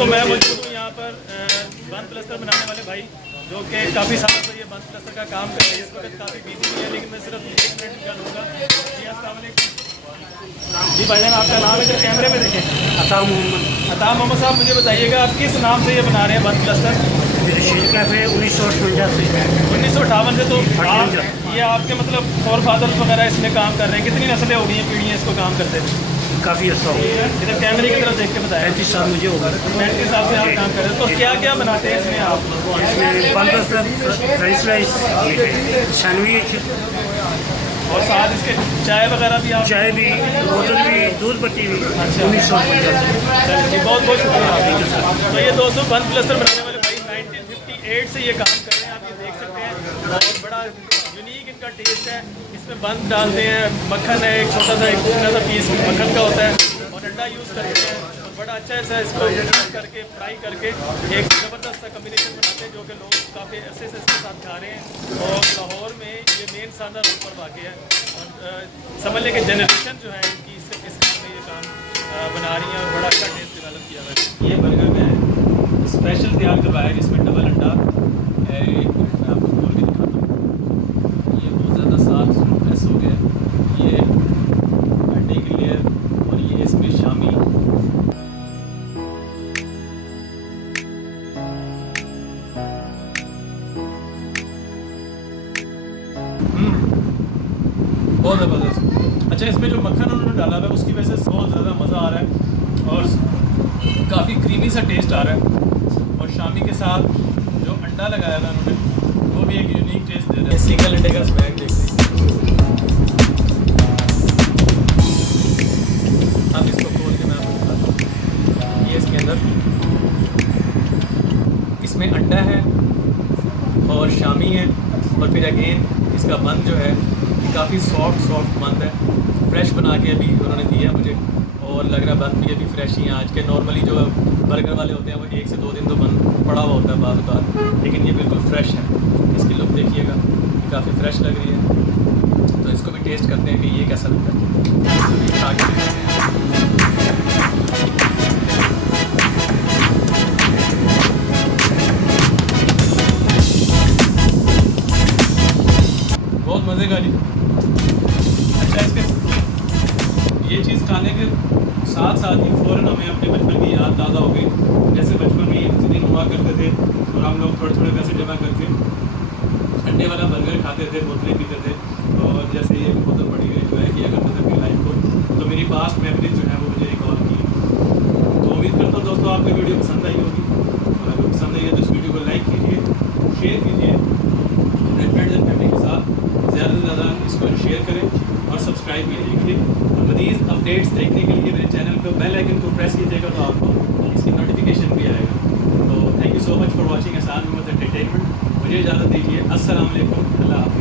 दोस्तों मैं मौजूद हूँ यहाँ पर बंद प्लस्तर बनाने वाले भाई जो कि काफ़ी सालों से ये बंद प्लस्तर का काम कर रहे हैं। इस वक्त काफ़ी बिजी भी है लेकिन मैं सिर्फ 1 मिनट का लूँगा। जी अस्सलाम वालेकुम। जी भाईजान आपका नाम है, जब कैमरे में देखें। अता मोहम्मद। अता मोहम्मद साहब, मुझे बताइएगा आप किस नाम से ये बना रहे हैं बंद प्लस्तर? रशीद कैफ़े 1958 से 1958 से। तो 58 ये आपके मतलब फोर फादर्स वगैरह इसमें काम कर रहे हैं, कितनी नस्लें हो गई हैं, पीढ़ियाँ इसको काम करते हैं? काफ़ी अच्छा हो गया। इधर कैमरे की तरफ देख के बताया। 35 साल मुझे हो गए। 35 साल से आप काम कर रहे हैं। तो क्या क्या बनाते हैं इसमें आप? इसमें बंद प्लस्तर, फ्रेंच फ्राइज, सैंडविच और साथ इसके चाय वगैरह भी आप? चाय भी, बोतल भी, दूध पत्ती भी। 1958 जी बहुत बहुत शुक्रिया आपका। तो ये दोस्तों बंद प्लस्तर बनाने वाले भाई 1958 से ये काम कर रहे हैं, आप ये देख सकते हैं। बहुत बड़ा यूनिक इनका टेस्ट है। इसमें बंद डालते हैं, मक्खन है, एक छोटा सा पीस मक्खन का होता है और अंडा यूज़ करते हैं। और बड़ा अच्छा ऐसा इसको करके फ्राई करके एक ज़बरदस्त सा कम्बिनेशन बनाते हैं जो कि लोग काफ़ी ऐसे से इसके साथ खा रहे हैं। और लाहौर में ये मेन शानदार रोड पर वाक़ है और समझ लें कि जनरेशन जो है इनकी इस काम में ये काम बना रही है और बड़ा अच्छा टेस्ट डेवलप किया हुआ है। ये बर्गर में स्पेशल तैयार करवाया है जिसमें डबल अंडा है। एक मिनट में आपको खोल के दिखाता हूँ। ये बहुत ज़्यादा साफ प्रेस हो गया है। ये अंडे की लेयर और ये इसमें शामी बहुत ज़बरदस्त। अच्छा, इसमें जो मक्खन उन्होंने डाला हुआ है उसकी वजह से बहुत ज़्यादा मज़ा आ रहा है और काफ़ी क्रीमी सा टेस्ट आ रहा है। और शामी के साथ जो अंडा लगाया था उन्होंने वो भी एक यूनिक टेस्ट दे रहा है। सिंगल अंडे का स्मैक देखते हैं। अब इसको खोल के मैं आपको दिखाता हूँ। ये इसके अंदर इसमें अंडा है और शामी है और फिर अगेन इसका बंद जो है काफ़ी सॉफ्ट बंद है। फ्रेश बना के अभी उन्होंने दिया मुझे और लग रहा बंद भी अभी फ्रेश ही है। आज के नॉर्मली जो बर्गर वाले होते हैं वो 1 से 2 दिन तो बंद पड़ा हुआ होता है बाज़ बात, लेकिन ये बिल्कुल फ्रेश है। इसकी लुक देखिएगा, ये काफ़ी फ्रेश लग रही है। तो इसको भी टेस्ट करते हैं कि ये कैसा लगता है। आगे बहुत मज़े का जी। अच्छा, इसके ये चीज़ खाने के साथ साथ ही फ़ौरन हमें अपने बचपन की याद ताज़ा हो गई। जैसे बचपन में ये दिन हुआ करते थे और हम लोग थोड़े पैसे जमा करके अंडे वाला बर्गर खाते थे, बोतलें पीते थे और जैसे ये बोतल बड़ी हुई जो है किया करते थे अपनी लाइफ को। तो मेरी पास्ट मेमोरीज जो है वो मुझे एक और की। तो उम्मीद करता हूँ दोस्तों आपको वीडियो पसंद आई होगी और अगर पसंद आई है तो इस वीडियो को लाइक कीजिए, शेयर कीजिए अपने फ्रेंड्स एंड फैमिली के साथ। ज़्यादा से ज़्यादा इसको शेयर करें और सब्सक्राइब कीजिए। मज़ीद अपडेट्स देखने के लिए मेरे चैनल पर बेल आइकन को प्रेस कीजिएगा तो आपको इसकी नोटिफिकेशन भी आएगा। तो thank you so much for watching एहसान मोहम्मद एंटरटेनमेंट। मुझे इजाज़त दीजिए। अस्सलाम वालेकुम, अल्लाह हाफ़िज़।